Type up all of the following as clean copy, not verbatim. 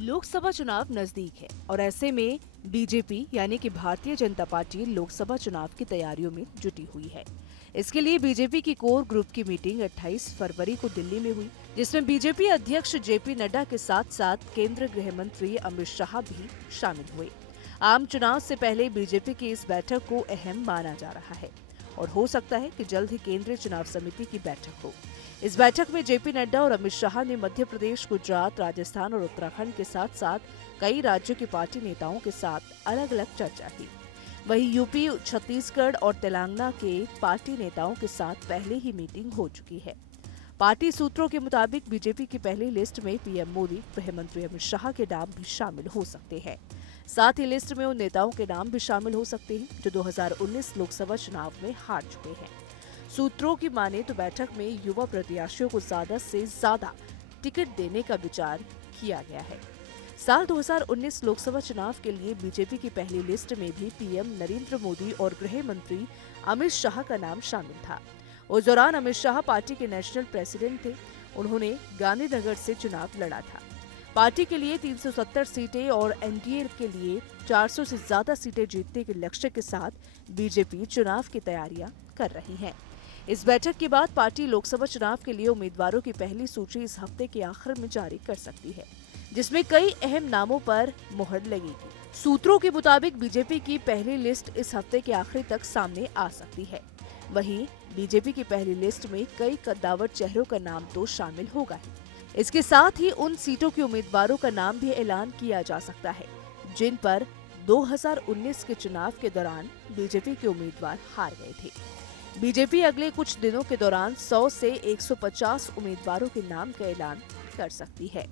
लोकसभा चुनाव नजदीक है और ऐसे में बीजेपी यानी कि भारतीय जनता पार्टी लोकसभा चुनाव की तैयारियों में जुटी हुई है। इसके लिए बीजेपी की कोर ग्रुप की मीटिंग 28 फरवरी को दिल्ली में हुई, जिसमें बीजेपी अध्यक्ष जेपी नड्डा के साथ साथ केंद्रीय गृह मंत्री अमित शाह भी शामिल हुए। आम चुनाव से पहले बीजेपी की इस बैठक को अहम माना जा रहा है और हो सकता है कि जल्द ही केंद्रीय चुनाव समिति की बैठक हो। इस बैठक में जेपी नड्डा और अमित शाह ने मध्य प्रदेश, गुजरात, राजस्थान और उत्तराखंड के साथ साथ कई राज्यों के पार्टी नेताओं के साथ अलग अलग चर्चा की। वहीं यूपी, छत्तीसगढ़ और तेलंगाना के पार्टी नेताओं के साथ पहले ही मीटिंग हो चुकी है। पार्टी सूत्रों के मुताबिक बीजेपी की पहली लिस्ट में पीएम मोदी, गृह मंत्री अमित शाह के नाम भी शामिल हो सकते हैं। साथ ही लिस्ट में उन नेताओं के नाम भी शामिल हो सकते हैं जो 2019 लोकसभा चुनाव में हार चुके हैं। सूत्रों की माने तो बैठक में युवा प्रत्याशियों को ज्यादा से ज्यादा टिकट देने का विचार किया गया है। साल 2019 लोकसभा चुनाव के लिए बीजेपी की पहली लिस्ट में भी पीएम नरेंद्र मोदी और गृह मंत्री अमित शाह का नाम शामिल था। उस दौरान अमित शाह पार्टी के नेशनल प्रेसिडेंट थे। उन्होंने गांधीनगर से चुनाव लड़ा था। पार्टी के लिए 370 सीटें और एनडीए के लिए 400 से ज्यादा सीटें जीतने के लक्ष्य के साथ बीजेपी चुनाव की तैयारियां कर रही है। इस बैठक के बाद पार्टी लोकसभा चुनाव के लिए उम्मीदवारों की पहली सूची इस हफ्ते के आखिर में जारी कर सकती है, जिसमें कई अहम नामों पर मुहर लगेगी। सूत्रों के मुताबिक बीजेपी की पहली लिस्ट इस हफ्ते के आखिर तक सामने आ सकती है। वहीं बीजेपी की पहली लिस्ट में कई कद्दावर चेहरों का नाम तो शामिल होगा ही। इसके साथ ही उन सीटों के उम्मीदवारों का नाम भी ऐलान किया जा सकता है जिन पर 2019 के चुनाव के दौरान बीजेपी के उम्मीदवार हार गए थे। बीजेपी अगले कुछ दिनों के दौरान 100 से 150 उम्मीदवारों के नाम का ऐलान कर सकती है।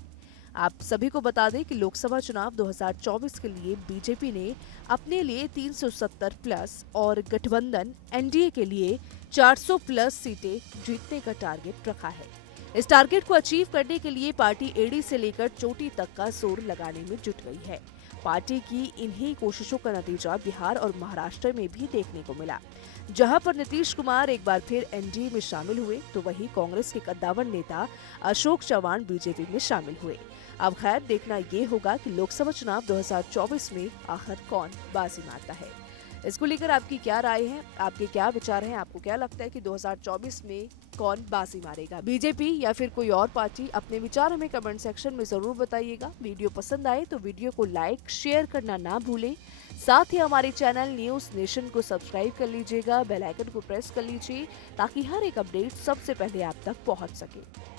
आप सभी को बता दें कि लोकसभा चुनाव 2024 के लिए बीजेपी ने अपने लिए 370 प्लस और गठबंधन एनडीए के लिए 400 प्लस सीटें जीतने का टारगेट रखा है। इस टारगेट को अचीव करने के लिए पार्टी एड़ी से लेकर चोटी तक का जोर लगाने में जुट गई है। पार्टी की इन्हीं कोशिशों का नतीजा बिहार और महाराष्ट्र में भी देखने को मिला, जहां पर नीतीश कुमार एक बार फिर एनडीए में शामिल हुए तो वहीं कांग्रेस के कद्दावर नेता अशोक चव्हाण बीजेपी में शामिल हुए। अब खैर देखना ये होगा कि लोकसभा चुनाव 2024 में आखिर कौन बाजी मारता है। इसको लेकर आपकी क्या राय है, आपके क्या विचार हैं? आपको क्या लगता है कि 2024 में कौन बाजी मारेगा, बीजेपी या फिर कोई और पार्टी? अपने विचार हमें कमेंट सेक्शन में जरूर बताइएगा। वीडियो पसंद आए तो वीडियो को लाइक, शेयर करना ना भूलें। साथ ही हमारे चैनल न्यूज नेशन को सब्सक्राइब कर लीजिएगा, बेल आइकन को प्रेस कर लीजिए ताकि हर एक अपडेट सबसे पहले आप तक पहुंच सके।